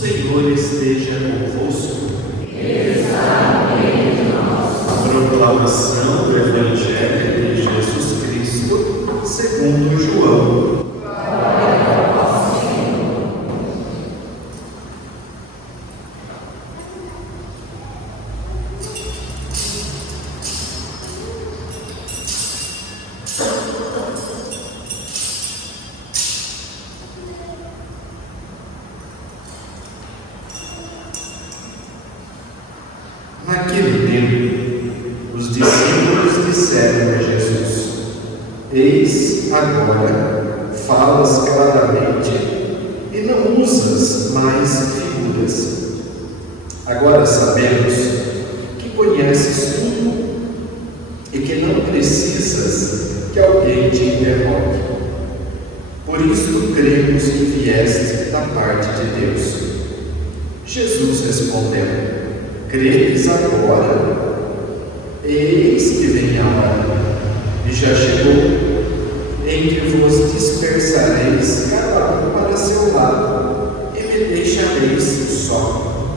Senhor esteja convosco. Proclamação do Evangelho de Jesus Cristo segundo João. Naquele tempo, os discípulos disseram a Jesus: Eis, agora falas claramente e não usas mais figuras. Agora sabemos que conheces tudo e que não precisas que alguém te interrogue. Por isso cremos que vieste da parte de Deus. Jesus respondeu: Credes agora? Eis que vem a hora, e já chegou, em que vos dispersareis cada um para seu lado, e me deixareis só.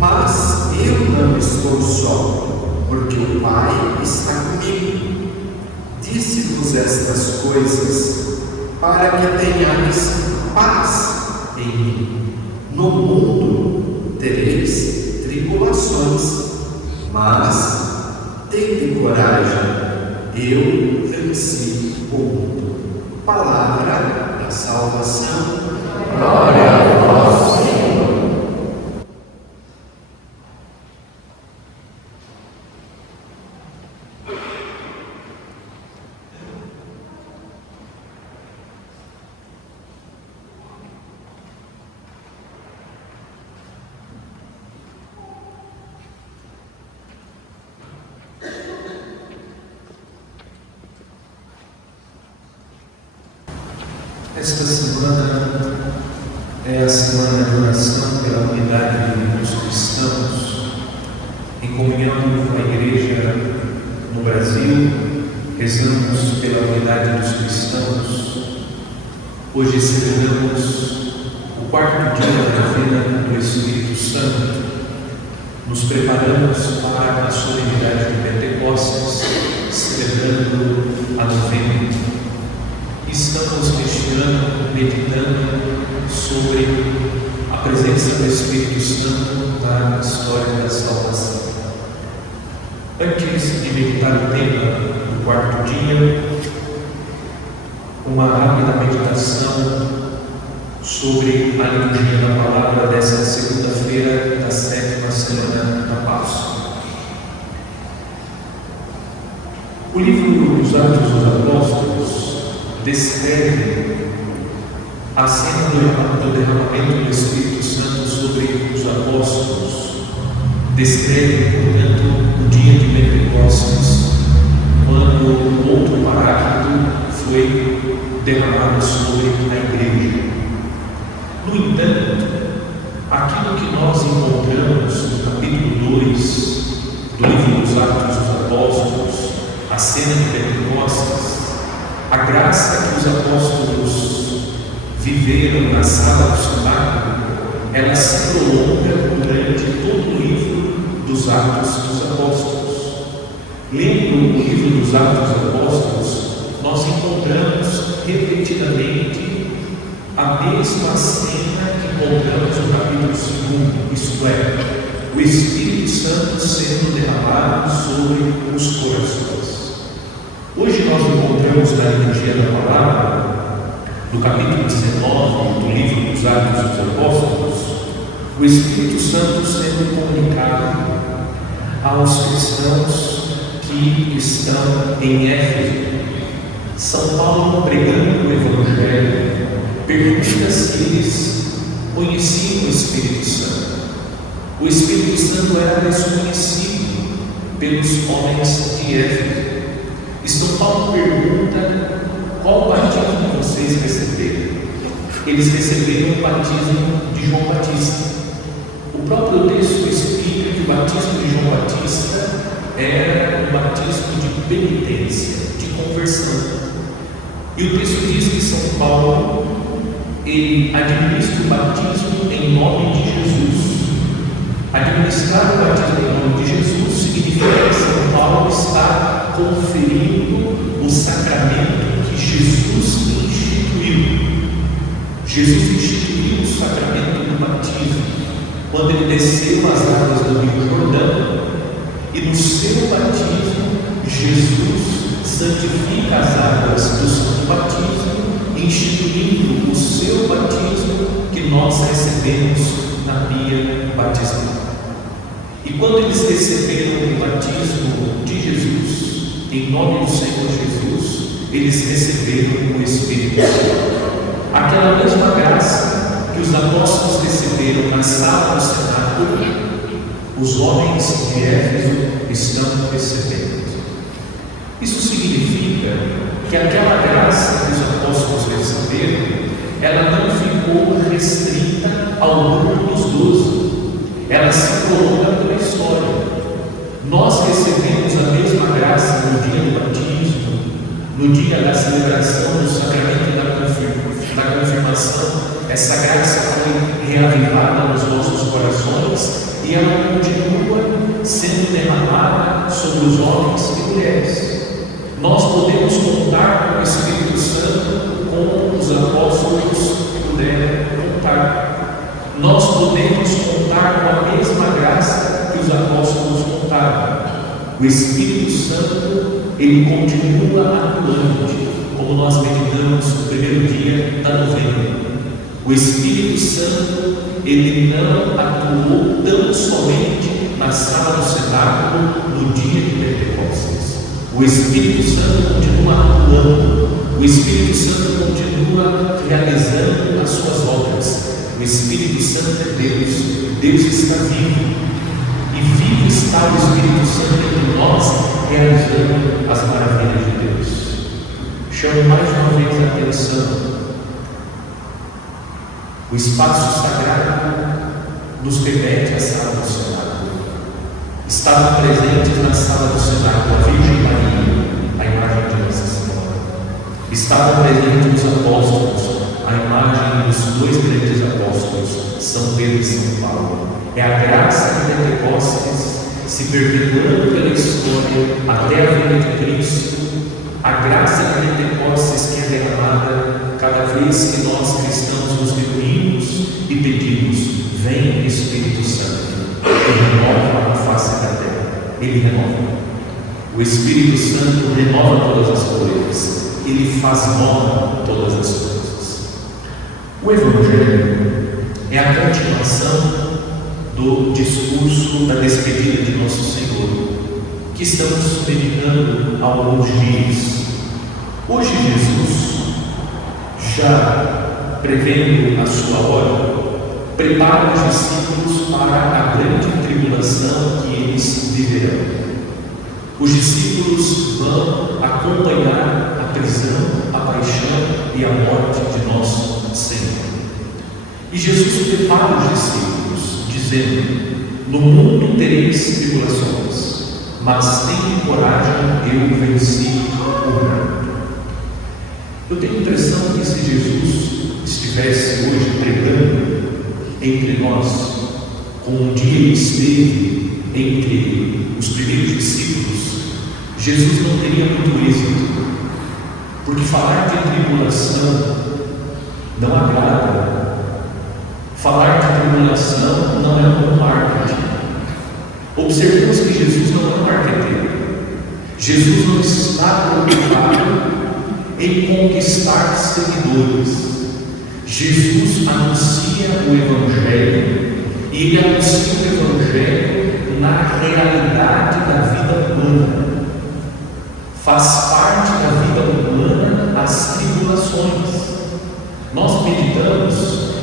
Mas eu não estou só, porque o Pai está comigo. Disse-vos estas coisas, para que tenhais paz em mim. No mundo tereis tribulações, mas tende coragem, eu venci o mundo. Palavra da salvação. Glória a vós, Senhor. Esta semana é a semana de oração pela unidade dos cristãos, em comunhão com a Igreja no Brasil. Rezamos pela unidade dos cristãos. Hoje celebramos o quarto dia da novena do Espírito Santo. Nos preparamos para a solenidade de Pentecostes, celebrando a novena. Estamos neste ano meditando sobre a presença do Espírito Santo na história da salvação. Antes de meditar o tema do quarto dia, uma rápida meditação sobre a liturgia da palavra desta segunda-feira da 7ª semana da Páscoa. O livro dos Atos dos Apóstolos descreve a cena do derramamento do Espírito Santo sobre os apóstolos. Descreve, portanto, o dia de Pentecostes, quando o outro paráclito foi derramado sobre a igreja. No entanto, aquilo que nós encontramos no capítulo 2 do livro dos Atos dos Apóstolos, a cena de Pentecostes, a graça que os apóstolos viveram na sala do cenáculo, ela se prolonga durante todo o livro dos Atos dos Apóstolos. Lendo o livro dos Atos dos Apóstolos, nós encontramos repetidamente a mesma cena que encontramos no capítulo 2, isto é, o Espírito Santo sendo derramado sobre os corações. Hoje nós encontramos na liturgia da palavra, no capítulo 19 do livro dos Atos dos Apóstolos, o Espírito Santo sendo comunicado aos cristãos que estão em Éfeso. São Paulo, pregando o Evangelho, pergunta se eles conheciam o Espírito Santo. O Espírito Santo era desconhecido pelos homens de Éfeso. São Paulo pergunta: qual batismo vocês receberam? Eles receberam o batismo de João Batista. O próprio texto explica que o batismo de João Batista era um batismo de penitência, de conversão. E o texto diz que São Paulo ele administra o batismo em nome de administrar o batismo em nome de Jesus significa que São Paulo está conferindo o sacramento que Jesus instituiu. Jesus instituiu o sacramento do batismo quando ele desceu as águas do Rio Jordão, e no seu batismo Jesus santifica as águas do santo batismo, instituindo o seu batismo que nós recebemos na pia batismal. E quando eles receberam o batismo de Jesus, em nome do Senhor Jesus, eles receberam o Espírito Santo. Aquela mesma graça que os apóstolos receberam na sala do cenáculo, os homens de Éfeso estão recebendo. Isso significa que aquela graça que os apóstolos receberam, ela não ficou restrita ao grupo dos 12. Ela se prolonga pela história. Nós recebemos a mesma graça no dia do batismo, no dia da celebração do sacramento da confirmação. Essa graça foi reavivada nos nossos corações e ela continua sendo derramada sobre os homens e mulheres. Nós podemos contar com o Espírito Santo como os apóstolos puderam contar. Nós podemos contar com a mesma graça que os apóstolos contaram. O Espírito Santo, ele continua atuante, como nós meditamos no primeiro dia da novena. O Espírito Santo, ele não atuou tão somente na sala do cenáculo no dia de Pentecostes. O Espírito Santo continua atuando. O Espírito Santo continua realizando as suas obras. O Espírito Santo é Deus. Deus está vivo. E vivo está o Espírito Santo entre nós, realizando as maravilhas de Deus. Chamo mais uma vez a atenção. O espaço sagrado nos remete à sala do cenáculo. Estavam presentes na sala do cenáculo a Virgem Maria, a imagem de Nossa Senhora. Estavam presentes os apóstolos, a imagem dos dois grandes apóstolos, São Pedro e São Paulo. É a graça de Pentecostes se perpetuando pela história até a vinda de Cristo. A graça de Pentecostes que é derramada cada vez que nós cristãos nos reunimos e pedimos: vem Espírito Santo e renova a face da terra. Ele renova. O Espírito Santo renova todas as coisas. Ele faz nova todas as coisas. O Evangelho é a continuação do discurso da despedida de Nosso Senhor, que estamos meditando há alguns dias. Hoje Jesus, já prevendo a sua hora, prepara os discípulos para a grande tribulação que eles viverão. Os discípulos vão acompanhar a prisão, a paixão e a morte de Nosso Senhor. E Jesus prepara os discípulos, dizendo: no mundo tereis tribulações, mas tenham coragem, eu venci o mundo. Eu tenho a impressão que se Jesus estivesse hoje pregando entre nós, como um dia ele esteve entre os primeiros discípulos, Jesus não teria muito êxito, porque falar de tribulação não agrada. Falar de tribulação não é bom marketing. Observemos que Jesus não é um marqueteiro. Jesus não está preocupado em conquistar seguidores. Jesus anuncia o Evangelho, e ele anuncia o Evangelho na realidade da vida humana. Faz parte da vida humana as tribulações. Nós meditamos,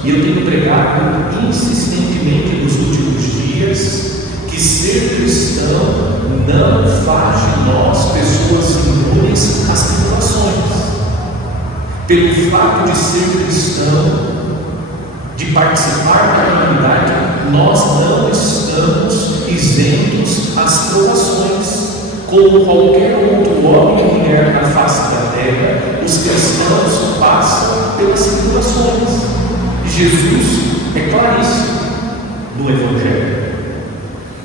e eu tenho pregado insistentemente nos últimos dias, que ser cristão não faz de nós pessoas imunes às tribulações. Pelo fato de ser cristão, de participar da humanidade, nós não estamos isentos às provações. Como qualquer outro homem e mulher na face da terra, os cristãos passam pelas tribulações. E Jesus é claríssimo no Evangelho.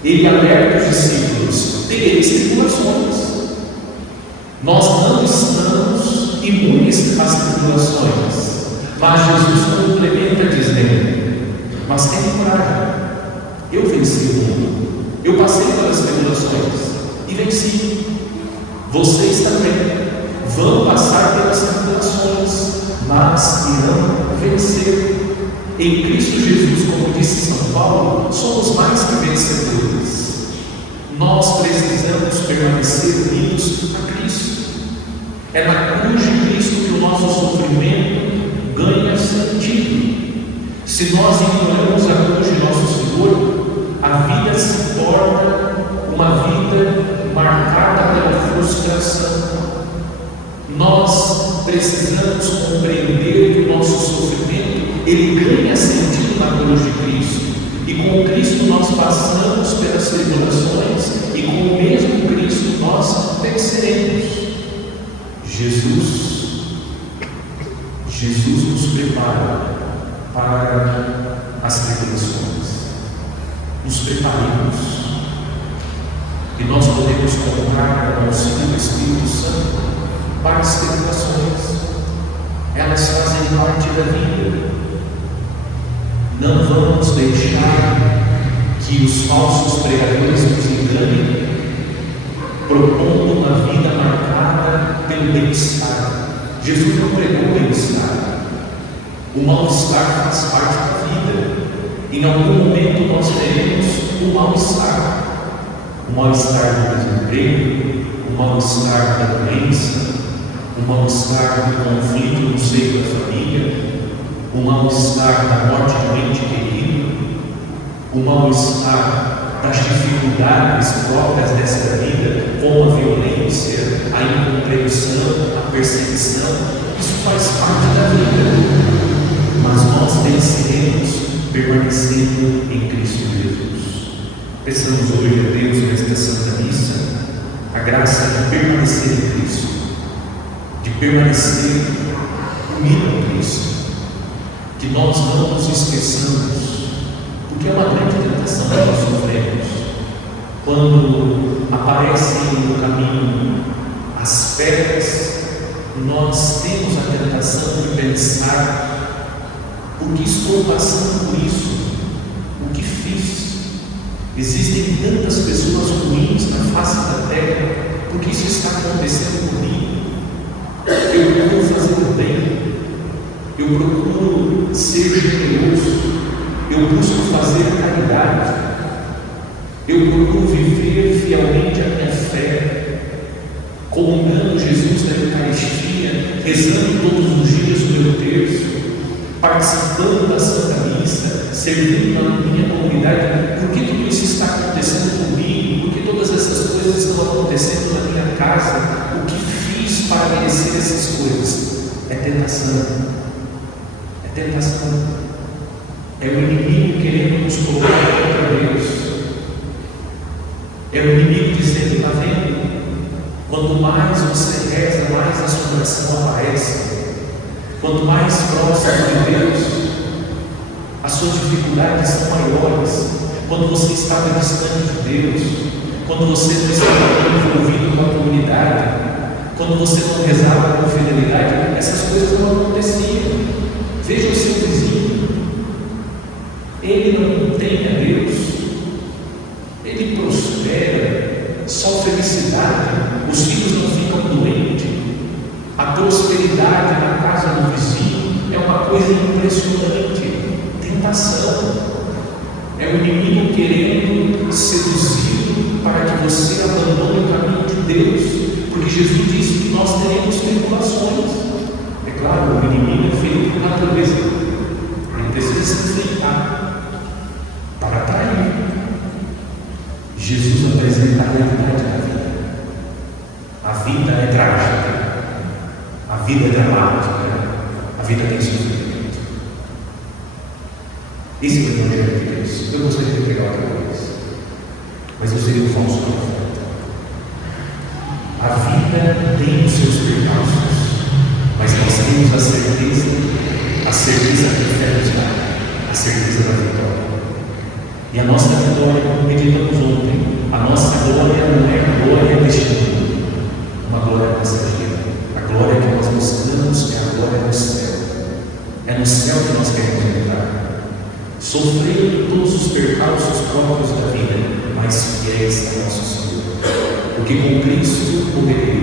Ele alerta os discípulos: tereis tribulações. Nós não estamos imunes às tribulações, mas Jesus complementa dizendo: mas tenha coragem, eu venci o mundo, eu passei pelas tribulações e venci. Vocês também vão passar pelas tribulações, mas irão vencer. Em Cristo Jesus, como disse São Paulo, somos mais que vencedores. Nós precisamos permanecer unidos a Cristo. É na cruz de Cristo que o nosso sofrimento ganha sentido. Se nós ignoramos a cruz de nosso Senhor, a vida se torna uma vida marcada pela frustração. Nós precisamos compreender que o nosso sofrimento ele ganha sentido na cruz de Cristo, e com Cristo nós passamos pelas tribulações, e com o mesmo Cristo nós venceremos. Jesus nos prepara para as tribulações. Nos preparemos, e nós podemos contar com o auxílio do Espírito Santo para as tribulações. Elas fazem parte da vida. Não vamos deixar que os falsos pregadores nos enganem, propondo uma vida marcada pelo bem-estar. Jesus não pregou bem-estar. O mal-estar faz parte da vida. Em algum momento nós teremos o mal-estar. O mal-estar do desemprego, o mal-estar da doença, o mal-estar do conflito no seio da família, o mal-estar da morte de um ente querido, o mal-estar das dificuldades próprias dessa vida, como a violência, a incompreensão, a perseguição. Isso faz parte da vida, mas nós venceremos permanecendo em Cristo Jesus. Peçamos hoje a Deus nesta Santa Missa a graça de permanecer em Cristo, de permanecer unido a Cristo, que nós não nos esqueçamos, porque é uma grande tentação que nós sofremos quando aparecem no caminho as pedras. Nós temos a tentação de pensar: por que estou passando por isso? O que fiz? Existem tantas pessoas ruins na face da terra, por que isso está acontecendo comigo? Eu procuro fazer o bem, eu procuro ser generoso, eu busco fazer caridade, eu procuro viver fielmente a minha fé, comungando Jesus na Eucaristia, rezando todos os dias o meu terço, participando da Santa Missa, servindo na minha comunidade. Por que tudo isso está acontecendo comigo? Por que todas essas coisas estão acontecendo na minha casa? O que fiz para merecer essas coisas? É tentação. É tentação. É o inimigo querendo nos colocar contra Deus. É o inimigo dizendo: está vendo? Quanto mais você reza, mais a assombração aparece. Quanto mais próximo de Deus, as suas dificuldades são maiores. Quando você estava distante de Deus, quando você não estava envolvido com a comunidade, quando você não rezava com fidelidade, essas coisas não aconteciam. Veja o seu vizinho, ele não tem a Deus, ele prospera, só felicidade, os filhos não ficam doentes, a prosperidade na casa do vizinho é uma coisa impressionante. Tentação, é o inimigo querendo seduzir para que você abandone o caminho de Deus, porque Jesus disse que nós teremos tribulações. É claro, o inimigo é feito por natureza, ele precisa se enfrentar para atrair. Jesus apresenta a realidade da vida. A vida é trágica, a vida é dramática, a vida tem sofrimento. Esse é o Evangelho de Deus. Eu gostaria de pregar outra vez, mas eu seria um falso profeta. A vida tem os seus percalços, mas nós temos a certeza que a fé nos dá, a certeza da vitória. E a nossa vitória, como meditamos ontem, a nossa glória não é a glória deste mundo, uma glória passageira. A glória que nós buscamos é a glória do céu. É no céu que nós queremos entrar, sofrendo todos os percalços próprios da vida, mas fiéis a nosso Senhor. Porque com Cristo morrerei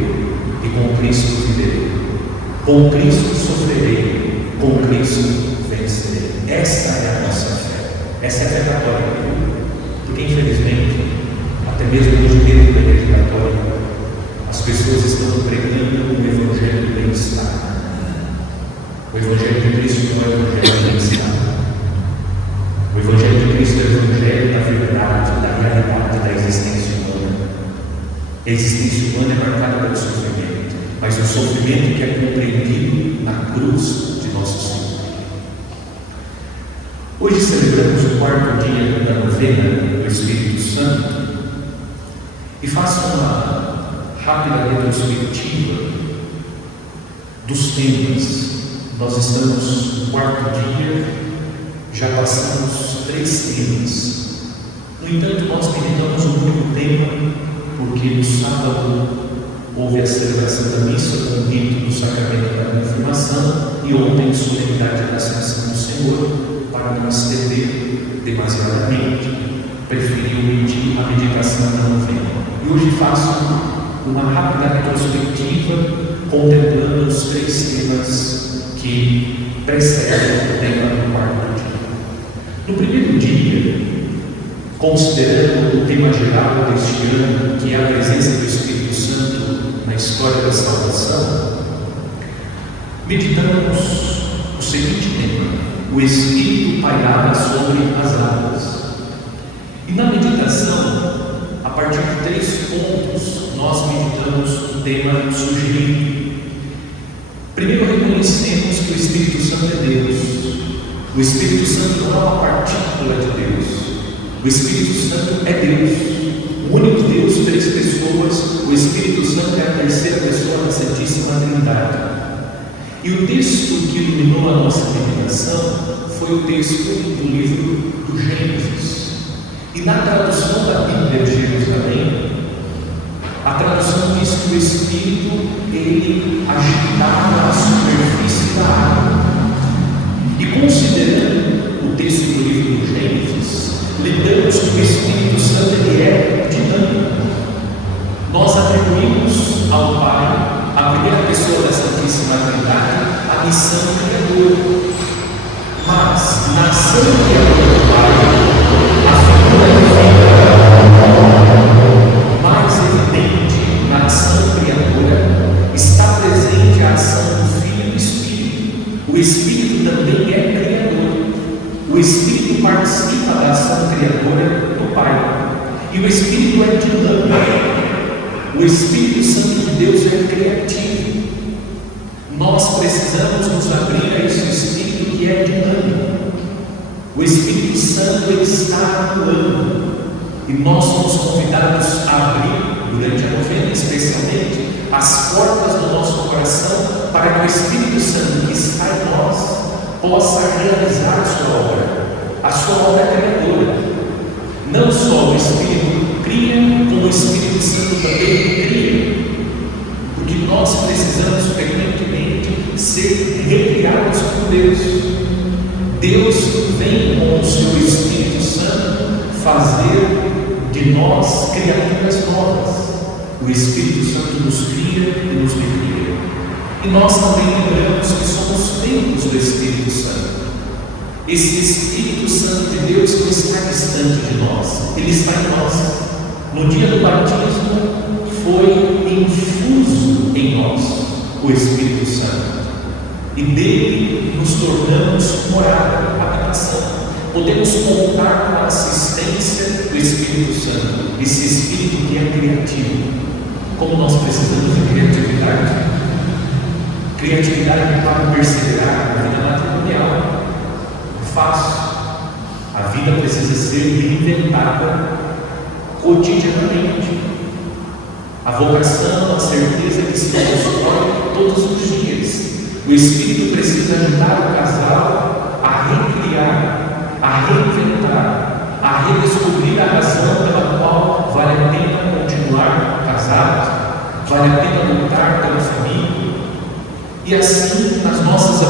e com Cristo viverei. Com Cristo sofrerei, com Cristo vencerei. Esta é a nossa fé. Essa é a fé católica. Porque infelizmente, até mesmo hoje dentro da igreja católica, as pessoas estão pregando o evangelho do bem-estar. O evangelho de Cristo não é o evangelho do bem-estar. O evangelho de Cristo é o evangelho da verdade, da realidade da existência humana. A existência humana é marcada pelo sofrimento, mas o sofrimento que é compreendido na cruz de nosso Senhor. Hoje celebramos o 4º dia da novena do Espírito Santo e faço uma rápida retrospectiva dos temas. Nós estamos no 4º dia, já passamos 3 temas. No entanto, nós meditamos um único tema, porque no sábado houve a celebração da missa com o rito do sacramento da confirmação e ontem solenidade da Ascensão do Senhor. Para não estender demasiadamente, preferiu medir a meditação da novena. E hoje faço uma rápida retrospectiva contemplando os 3 temas que precedem o tema do 4º dia. No primeiro dia, considerando o tema geral deste ano, que é a presença do Espírito Santo na história da salvação, meditamos o seguinte tema: o Espírito pairava sobre as águas. E na meditação, a partir de 3 pontos, nós meditamos o tema sugerido. Primeiro, reconhecemos que o Espírito Santo é Deus. O Espírito Santo não é uma partícula de Deus. O Espírito Santo é Deus. O único Deus, 3 pessoas. O Espírito Santo é a 3ª pessoa da Santíssima Trindade. E o texto que iluminou a nossa meditação foi o texto do livro do Gênesis. E na tradução da Bíblia de Jerusalém, a tradução diz que o Espírito, ele agitava a superfície da água. E considerando o texto do livro do Gênesis, lidamos que o Espírito Santo ele é dinâmico. Nós atribuímos ao Pai, a primeira pessoa da Santíssima Trindade, a missão criadora. Mas na ação criadora do Pai, a figura divina mais evidente na ação criadora está presente a ação do Filho e do Espírito. O Espírito também é criador. O Espírito participa da ação criadora do Pai. E o Espírito é dinâmico. O Espírito Santo de Deus é criativo. Nós precisamos nos abrir a esse Espírito que é dinâmico. O Espírito Santo ele está atuando. E nós somos convidados a abrir, durante a novena especialmente, as portas do nosso coração para que o Espírito Santo que está em nós possa realizar a sua obra. A sua obra criadora. Não só o Espírito cria, como o Espírito Santo também cria. Porque nós precisamos frequentemente ser recriados por Deus. Deus vem com o seu Espírito Santo fazer de nós criaturas novas. O Espírito Santo nos cria e nos recria. E nós também lembramos que somos templos do Espírito Santo. Esse Espírito Santo de Deus não está distante de nós, ele está em nós. No dia do batismo foi infuso em nós o Espírito Santo. E dele nos tornamos morada, habitação. Podemos contar com a assistência do Espírito Santo, esse Espírito que é criativo. Como nós precisamos de criatividade? Criatividade para perseverar na vida matrimonial. Fácil. A vida precisa ser reinventada cotidianamente. A vocação, a certeza que se constrói todos os dias. O Espírito precisa ajudar o casal a recriar, a reinventar, a redescobrir a razão pela qual vale a E assim, nas nossas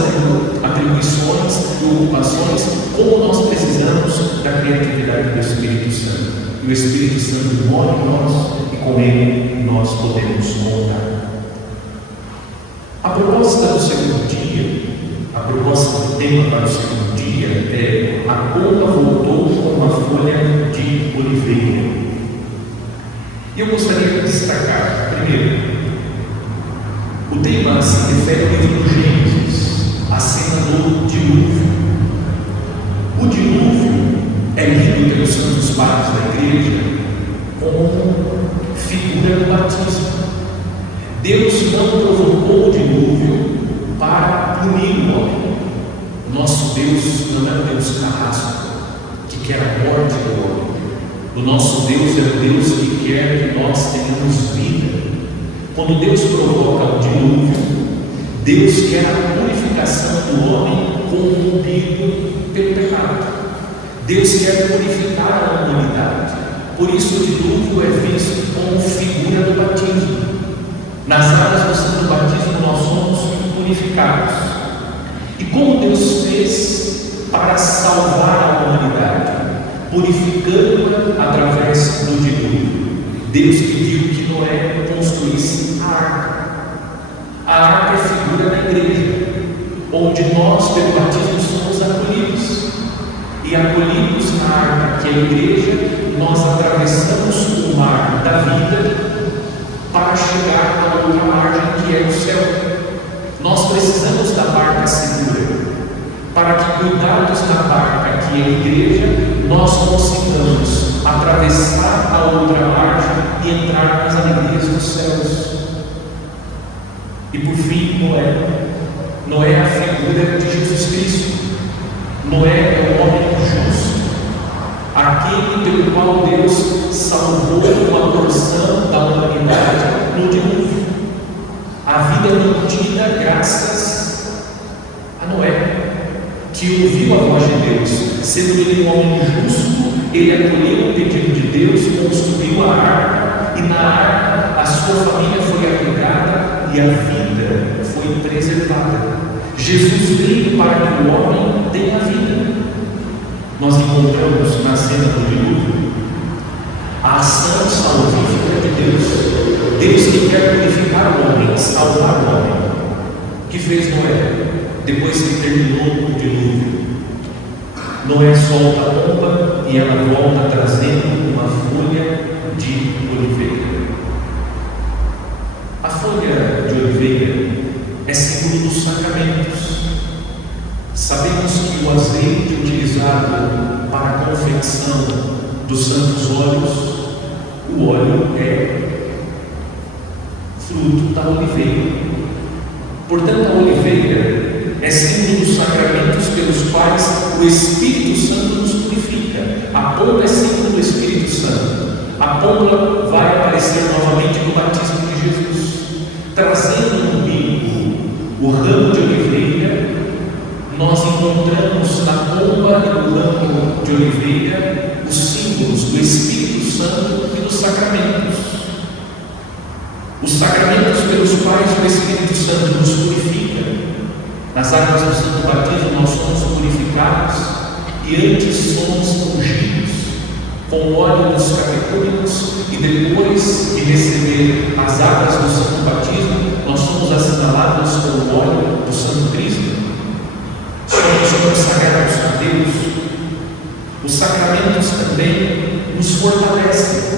atribuições e ocupações, como nós precisamos da criatividade do Espírito Santo. E o Espírito Santo mora em nós e com ele nós podemos contar. A proposta do segundo dia, a proposta do tema para o segundo dia é: a pomba voltou com uma folha de oliveira. E eu gostaria de destacar, primeiro, o tema se refere ao livro de Gênesis, a cena do dilúvio. O dilúvio é lido pelos santos pais da igreja como figura do batismo. Deus não provocou o dilúvio para punir o homem. Nosso Deus não é um Deus carrasco, que quer a morte do homem. O nosso Deus é o Deus que quer que nós tenhamos vida. Quando Deus provoca o dilúvio, Deus quer a purificação do homem corrompido pelo pecado. Deus quer purificar a humanidade. Por isso o dilúvio é visto como figura do batismo. Nas águas do santo batismo nós somos purificados. E como Deus fez para salvar a humanidade? Purificando-a através do dilúvio. Deus pediu que Noé construísse a arca. A arca é figura da igreja, onde nós, pelo batismo, somos acolhidos. E acolhidos na arca, que é a igreja, nós atravessamos o mar da vida para chegar à outra margem, que é o céu. Nós precisamos da barca segura, para que, cuidados na barca, que é a igreja, nós consigamos atravessar a outra margem e entrar nas alegrias dos céus. E por fim, Noé é a figura de Jesus Cristo. Noé é o homem justo, aquele pelo qual Deus salvou uma porção da humanidade no dilúvio. A vida é mantida graças a Noé, que ouviu a voz de Deus. Sendo ele um homem justo, ele acolheu o pedido de Deus, construiu a arca, e na arca a sua família foi abrigada e a vida foi preservada. Jesus veio para que o homem tenha vida. Nós encontramos na cena do dilúvio a ação salvífica de Deus. Deus que quer purificar o homem, salvar o homem. O que fez Noé? Depois que terminou o dilúvio, Noé solta a pomba e ela volta trazendo uma folha de oliveira. A folha de oliveira é símbolo dos sacramentos. Sabemos que o azeite utilizado para a confecção dos santos óleos, o óleo é fruto da oliveira. Portanto, a oliveira é símbolo dos sacramentos pelos quais o Espírito Santo nos purifica. A pomba é símbolo do Espírito Santo. A pomba vai aparecer novamente no batismo de Jesus, trazendo no umbigo o ramo de oliveira. Nós encontramos na pomba e no ramo de oliveira os símbolos do Espírito Santo e dos sacramentos. Os sacramentos pelos quais o Espírito Santo nos purifica. Nas águas do santo batismo nós somos purificados e antes somos ungidos com o óleo dos catecúmenos, e depois de receber as águas do santo batismo nós somos assinalados com o óleo do santo Cristo. Somos consagrados a Deus. Os sacramentos também nos fortalecem.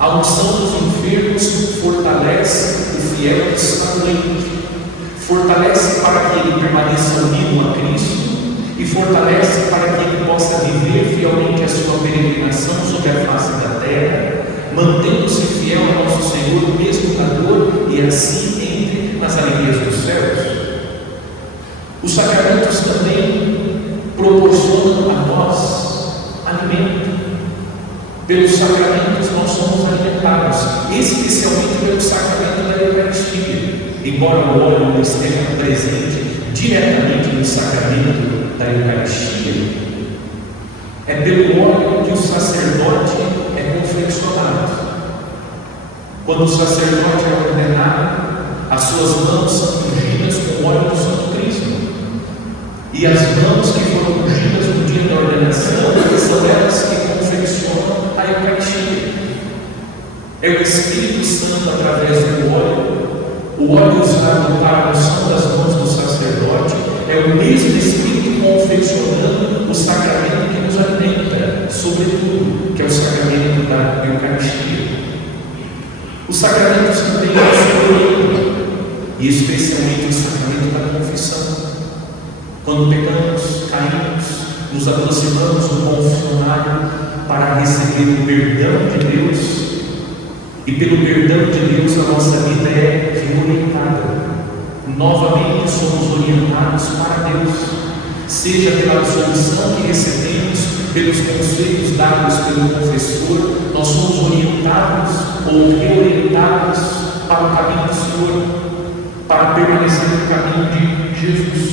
A unção dos enfermos fortalece o fiel que está doente. Fortalece para que ele permaneça unido a Cristo e fortalece para que ele possa viver fielmente a sua peregrinação sobre a face da terra, mantendo-se fiel ao nosso Senhor mesmo na dor, e assim entre nas alegrias dos céus. Os sacramentos também proporcionam a nós alimento. Pelos sacramentos nós somos alimentados, especialmente pelo sacramento da Eucaristia. Embora o óleo não esteja presente diretamente no sacramento da Eucaristia, é pelo óleo que o sacerdote é confeccionado. Quando o sacerdote é ordenado, as suas mãos são ungidas com o óleo do Santo Cristo. E as mãos que foram ungidas no dia da ordenação são elas que confeccionam a Eucaristia. É o Espírito Santo através do óleo. O óleo usado para a unção das mãos do sacerdote é o mesmo Espírito confeccionando o sacramento que nos alimenta, sobretudo, que é o sacramento da Eucaristia. Os sacramentos também nos orientam, e especialmente o sacramento da confissão. Quando pecamos, caímos, nos aproximamos do confessionário para receber o perdão de Deus. E pelo perdão de Deus a nossa vida é reorientada. Novamente somos orientados para Deus, seja pela absolução que recebemos, pelos conselhos dados pelo confessor, nós somos orientados ou reorientados para o caminho do Senhor, para permanecer no caminho de Jesus.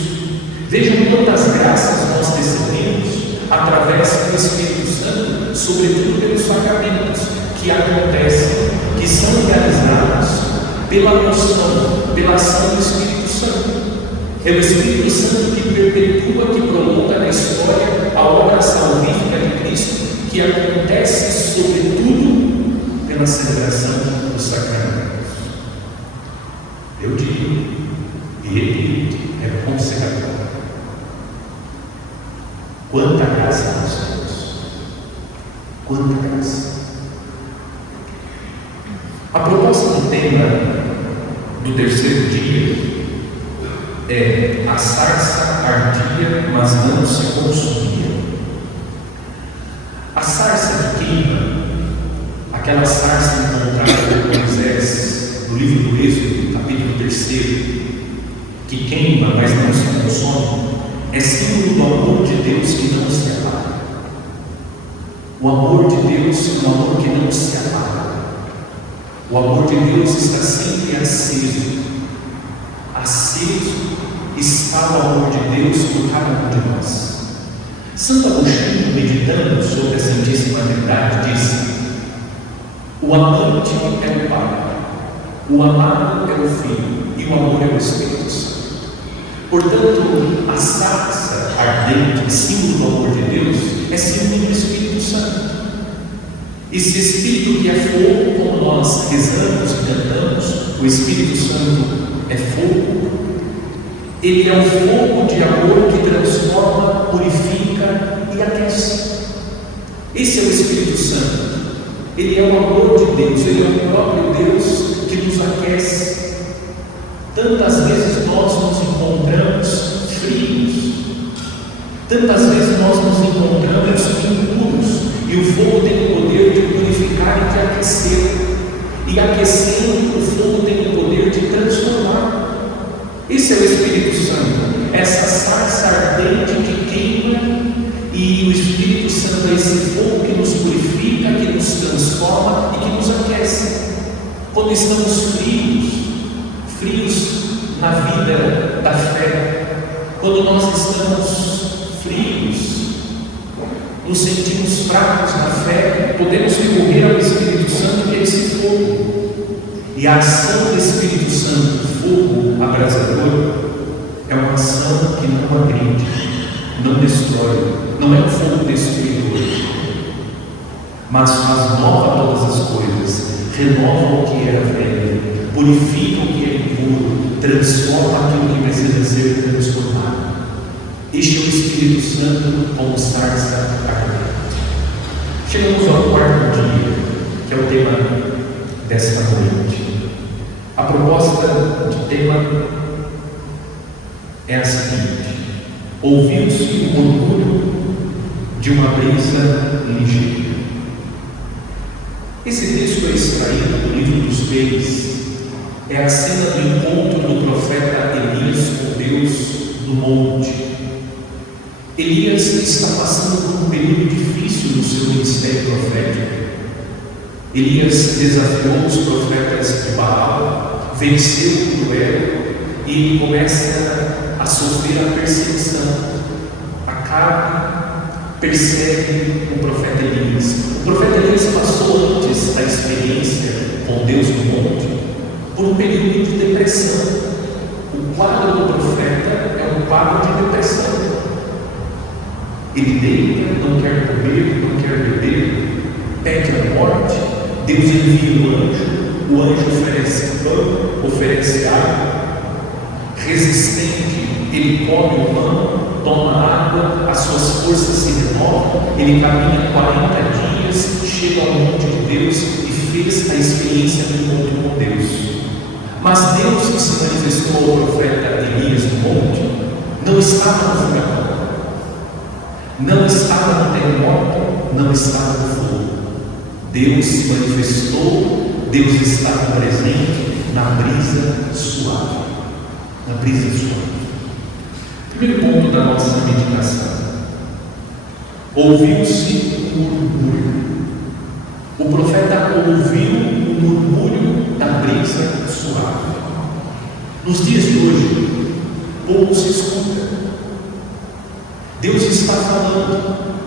Vejam quantas graças nós recebemos através do Espírito Santo, sobretudo pelos sacramentos que acontecem, que são realizados pela noção, pela ação do Espírito Santo. É o Espírito Santo que perpetua, que prolonga na história a obra salvífica de Cristo, que acontece sobretudo pela celebração dos sacramentos. Eu digo e repito, é bom ser agora. Quanta graça nós temos! Quanta graça! A proposta do tema do terceiro dia é: a sarça ardia, mas não se consumia. A sarça que queima, aquela sarça encontrada por Moisés no livro do Êxodo, capítulo 3, que queima, mas não se consome, é símbolo do amor de Deus que não se apaga. O amor de Deus é um amor que não se apaga. O amor de Deus está sempre aceso. Aceso está o amor de Deus por cada um de nós. Santo Agostinho, meditando sobre a Santíssima Trindade, disse: o amante é o Pai, o amado é o Filho e o amor é o Espírito Santo. Portanto, a sarça ardente, símbolo do amor de Deus, é símbolo do Espírito Santo. Esse Espírito que é fogo, como nós rezamos e cantamos, o Espírito Santo é fogo. Ele é o fogo de amor que transforma, purifica e aquece. Esse é o Espírito Santo. Ele é o amor de Deus, ele é o próprio Deus que nos aquece. Tantas vezes nós nos encontramos frios, tantas vezes nós nos encontramos impuros, e o fogo tem o poder de purificar e de aquecer, e aquecendo, o fogo tem o poder de transformar. Esse é o Espírito Santo, essa sarça ardente que queima, e o Espírito Santo é esse fogo que nos purifica, que nos transforma e que nos aquece. Quando estamos frios na vida da fé, quando nós estamos frios, nos sentimos fracos na fé, podemos recorrer ao Espírito Santo, que é esse fogo. E a ação do Espírito Santo, fogo abrasador, é uma ação que não agride, não destrói, não é um fogo destruidor, mas faz nova todas as coisas, renova o que era velho, purifica o que é impuro, transforma aquilo que precisa ser transformado. Este é o Espírito Santo como sarça ardente. Chegamos ao quarto dia, que é o tema desta noite. A proposta de tema é a seguinte: ouviu-se o murmúrio de uma brisa ligeira. Esse texto é extraído do livro dos Reis. É a cena do encontro do profeta Elias com Deus no monte. Elias está passando por um período difícil no seu ministério profético. Elias desafiou os profetas de Baal, venceu o duelo e ele começa a sofrer a perseguição. Acabe persegue o profeta Elias. O profeta Elias passou antes da experiência com Deus no monte por um período de depressão. O quadro do profeta é um quadro de depressão. Ele deita, não quer comer, não quer beber, pede a morte. Deus envia o anjo oferece pão, oferece água. Resistente, ele come o pão, toma água, as suas forças se renovam, ele caminha 40 dias, chega ao monte de Deus e fez a experiência do encontro com Deus. Mas Deus que se manifestou ao profeta Elias no monte, não estava no furacão, não estava no terremoto, não estava no fogo. Deus se manifestou, Deus estava presente na brisa suave. Na brisa suave. Primeiro ponto da nossa meditação. Ouviu-se um murmúrio. O profeta ouviu o murmúrio da brisa suave. Nos dias de hoje, pouco se escuta. Deus está falando.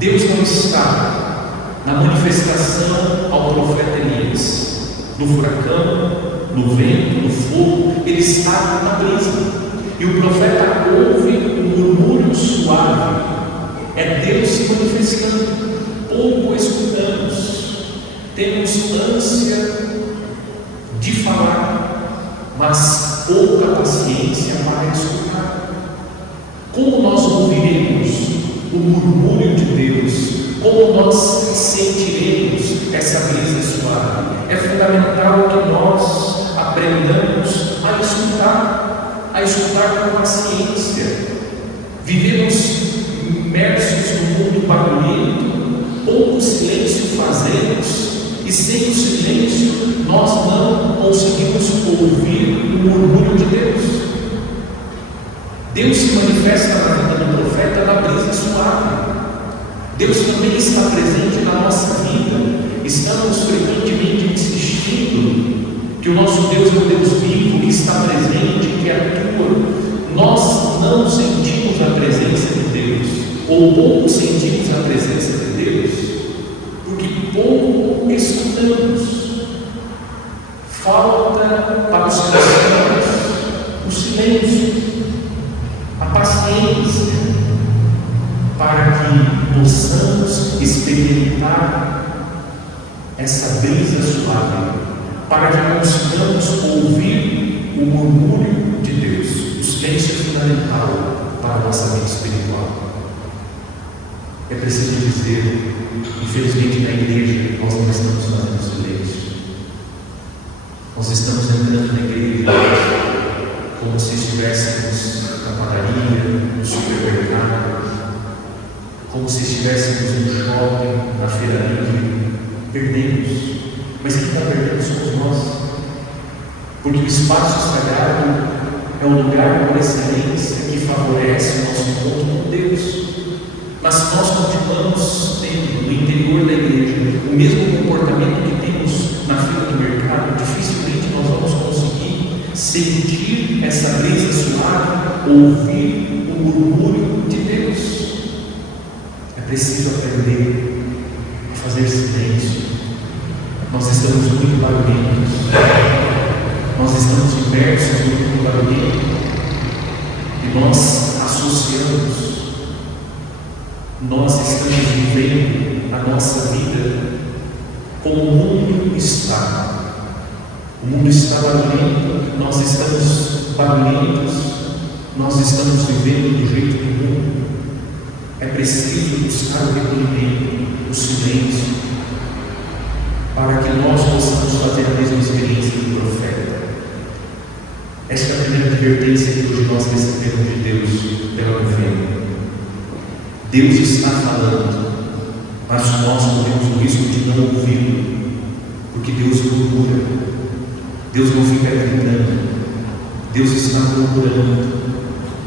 Deus não está na manifestação ao profeta Elias, no furacão, no vento, no fogo. Ele está na brisa. E o profeta ouve um murmúrio suave. É Deus se manifestando. Pouco escutamos. Temos ânsia de falar, mas pouca paciência para escutar. Como nós ouviremos o murmúrio de Deus? Como nós sentiremos essa brisa suave? É fundamental que nós aprendamos a escutar com paciência. Vivemos imersos no mundo barulhento, pouco silêncio fazemos, e sem o silêncio nós não conseguimos ouvir o murmúrio de Deus. Deus se manifesta na vida do profeta na brisa suave. Deus também está presente na nossa vida. Estamos frequentemente insistindo que o nosso Deus é um Deus vivo, que está presente, que atua. Nós não sentimos a presença de Deus, ou pouco sentimos a presença de Deus, porque pouco escutamos. Falta para os cristãos o silêncio, a paciência, para que possamos experimentar essa brisa suave, para que consigamos ouvir o murmúrio de Deus. O silêncio é fundamental para a nossa vida espiritual. É preciso dizer, infelizmente na igreja nós não estamos fazendo silêncio. Nós estamos entrando na igreja como se estivéssemos na padaria, no supermercado, como se estivéssemos no shopping, na feira livre. Perdemos. Mas quem está perdendo somos nós. Porque o espaço sagrado é o lugar por excelência que favorece o nosso encontro com Deus. Mas se nós continuamos tendo no interior da igreja o mesmo comportamento que temos na fila do mercado, dificilmente nós vamos conseguir sentir essa brisa suave, ouvir o murmúrio de Deus. É preciso aprender a fazer silêncio. Nós estamos muito barulhentos. Nós estamos imersos muito barulhento. E nós associamos. Nós estamos vivendo a nossa vida como o mundo está. O mundo está barulhento, nós estamos barulhentos, nós estamos vivendo do jeito do mundo. É preciso buscar o recolhimento, o silêncio, para que nós possamos fazer a mesma experiência do profeta. Esta é a primeira advertência que hoje nós recebemos de Deus pela novena. Deus está falando, mas nós corremos o risco de não ouvi-lo, porque Deus murmura. Deus não fica gritando. Deus está murmurando.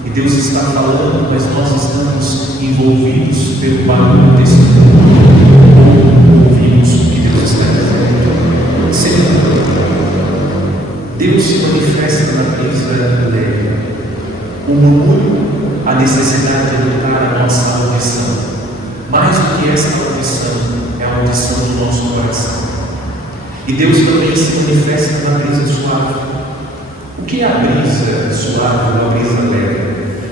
E Deus está falando, mas nós estamos envolvidos pelo barulho desse mundo. Ou ouvimos o que Deus está dizendo. Segundo, Deus se manifesta na brisa leve. O murmúrio, a necessidade de educar a nossa audição. Mais do que essa audição, é a audição do nosso coração. E Deus também se manifesta na brisa suave. O que é a brisa suave ou a brisa leve?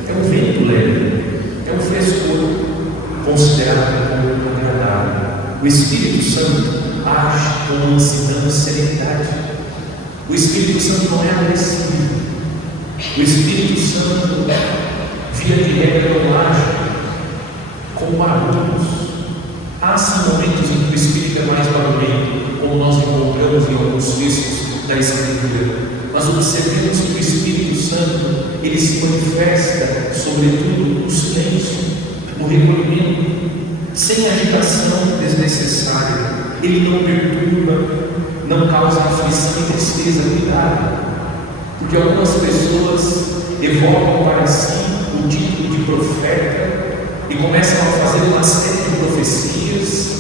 É um vento leve, é um frescor considerado como agradável. O Espírito Santo age com mansidão e serenidade. O Espírito Santo não é agressivo. O Espírito Santo, via de regra, não age com barulhos. Há sim momentos em que o Espírito é mais barulhento, como nós encontramos em alguns textos da Escritura. Mas observemos que o Espírito Santo, ele se manifesta, sobretudo, no silêncio, no recolhimento, sem agitação desnecessária. Ele não perturba, não causa aflição e tristeza. Cuidado, porque algumas pessoas evocam para si o título de profeta e começam a fazer uma série de profecias,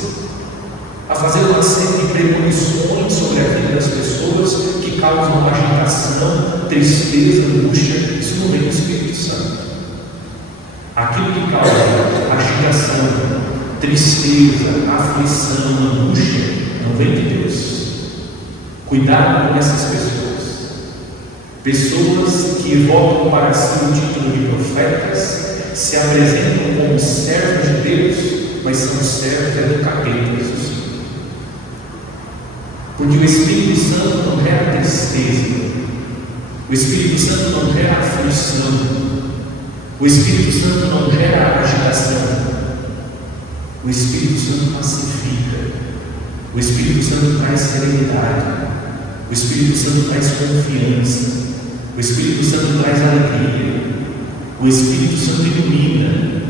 a fazer uma série de premonições sobre a vida das pessoas que causam agitação, tristeza, angústia. Isso não vem do Espírito Santo. Aquilo que causa agitação, tristeza, aflição, angústia, não vem de Deus. Cuidado com essas pessoas. Pessoas que evocam para si o título de profetas, se apresentam como servos de Deus, mas são servos do capeta. Porque o Espírito Santo não gera tristeza, o Espírito Santo não gera aflição, o Espírito Santo não gera agitação. O Espírito Santo pacifica, o Espírito Santo traz serenidade, o Espírito Santo traz confiança, o Espírito Santo traz alegria, o Espírito Santo ilumina,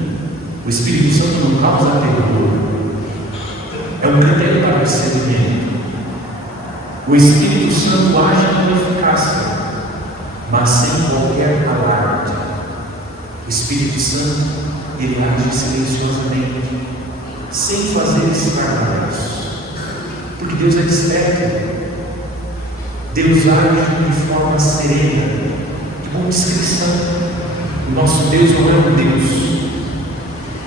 o Espírito Santo não causa terror. É um critério para o discernimento. O Espírito Santo age com eficácia, mas sem qualquer alarde. O Espírito Santo, ele age silenciosamente, sem fazer escândalos, porque Deus é discreto. Deus age de forma serena e com discrição. O nosso Deus não é um Deus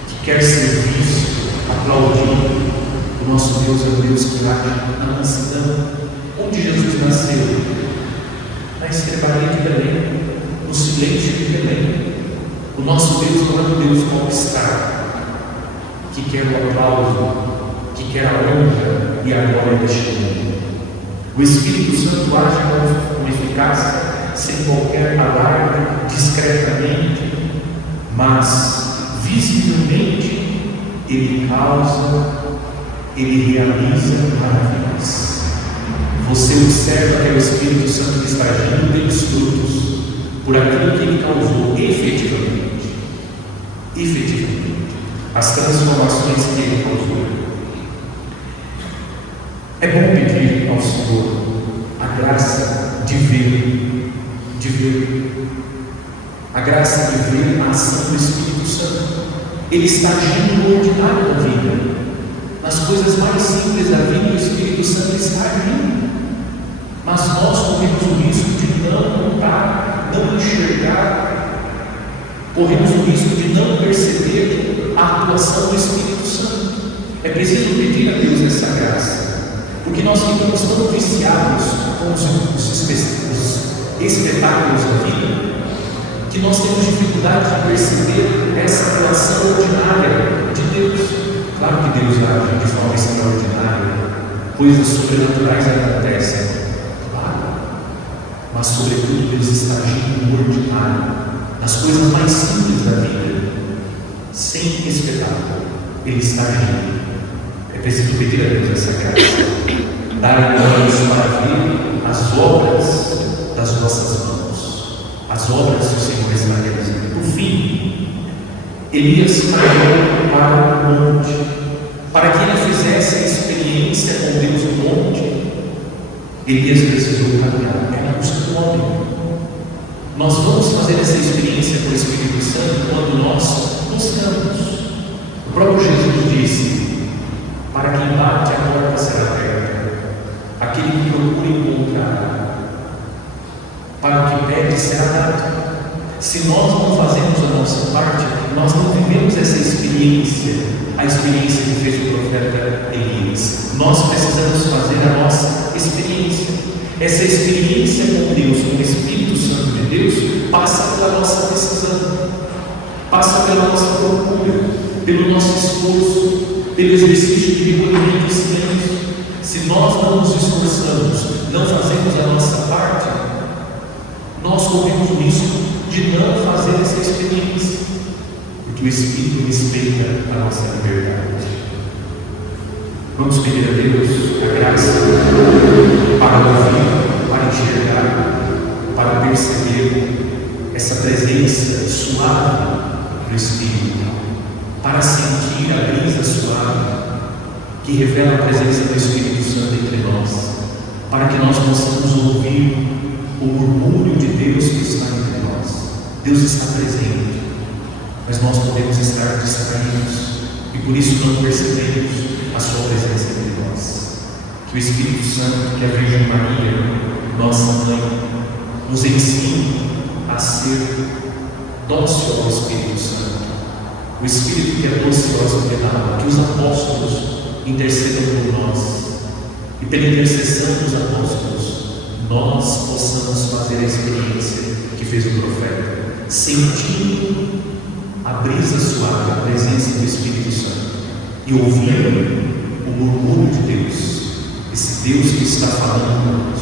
que quer ser visto, aplaudido. O nosso Deus é um Deus que age na mansidão. Onde Jesus nasceu? Na estrebaria de Belém, no silêncio de Belém. O nosso Deus não é um Deus mal-estar, que quer o aplauso, que quer a honra e a glória deste mundo. O Espírito Santo age com eficácia, sem qualquer alarde, discretamente, mas visivelmente ele causa, ele realiza maravilhas. Você observa que é o Espírito Santo que está agindo pelos frutos, por aquilo que ele causou efetivamente, as transformações que ele causou. É bom pedir ao Senhor a graça de ver, a graça de ver a ação do Espírito Santo. Ele está agindo no ordinário da vida, nas coisas mais simples da vida. O Espírito Santo está agindo, mas nós corremos o risco de não notar, não enxergar, corremos o risco de não perceber a atuação do Espírito Santo. É preciso pedir a Deus essa graça, porque nós ficamos tão viciados com os espetáculos da vida, que nós temos dificuldade de perceber essa atuação ordinária de Deus. Claro que Deus age de forma extraordinária, coisas sobrenaturais acontecem, claro, mas sobretudo Deus está agindo no ordinário, nas coisas mais simples da vida, sem espetáculo. Ele está agindo. É preciso pedir a Deus essa graça, dar olhos para ver as obras das nossas mãos, as obras que o Senhor está realizando. Por fim, Elias caminhou para o monte, para que ele fizesse a experiência com Deus no monte. Elias precisou caminhar, era na busca do homem. Nós vamos fazer essa experiência com o Espírito Santo quando nós buscamos. O próprio Jesus disse: para quem bate, a porta será aberta, aquele que procura encontrar, para o que pede será dado. Se nós não fazemos a nossa parte, nós não vivemos essa experiência, a experiência que fez o profeta Elias. Nós precisamos fazer a nossa experiência. essa experiência com Deus, com o Espírito Santo de Deus, passa pela nossa decisão, passa pela nossa procura, pelo nosso esforço, pelo exercício de recolhimento e silêncio. Se nós não nos esforçamos, não fazemos a nossa parte, nós corremos o risco de não fazer essa experiência, porque o Espírito respeita a nossa liberdade. Vamos pedir a Deus a graça para ouvir, para enxergar, para perceber essa presença suave do Espírito, para sentir a brisa suave que revela a presença do Espírito Santo entre nós, para que nós possamos ouvir o murmúrio de Deus que está entre nós. Deus está presente, mas nós podemos estar distraídos e por isso não percebemos a sua presença entre nós. Que o Espírito Santo, que a Virgem Maria, nossa Mãe, nos ensine a ser dócil ao Espírito Santo. O Espírito que é doce e hospitalário, que os apóstolos intercedam por nós, e pela intercessão dos apóstolos, nós possamos fazer a experiência que fez o profeta, sentindo a brisa suave, a presença do Espírito Santo, e ouvindo o murmúrio de Deus, esse Deus que está falando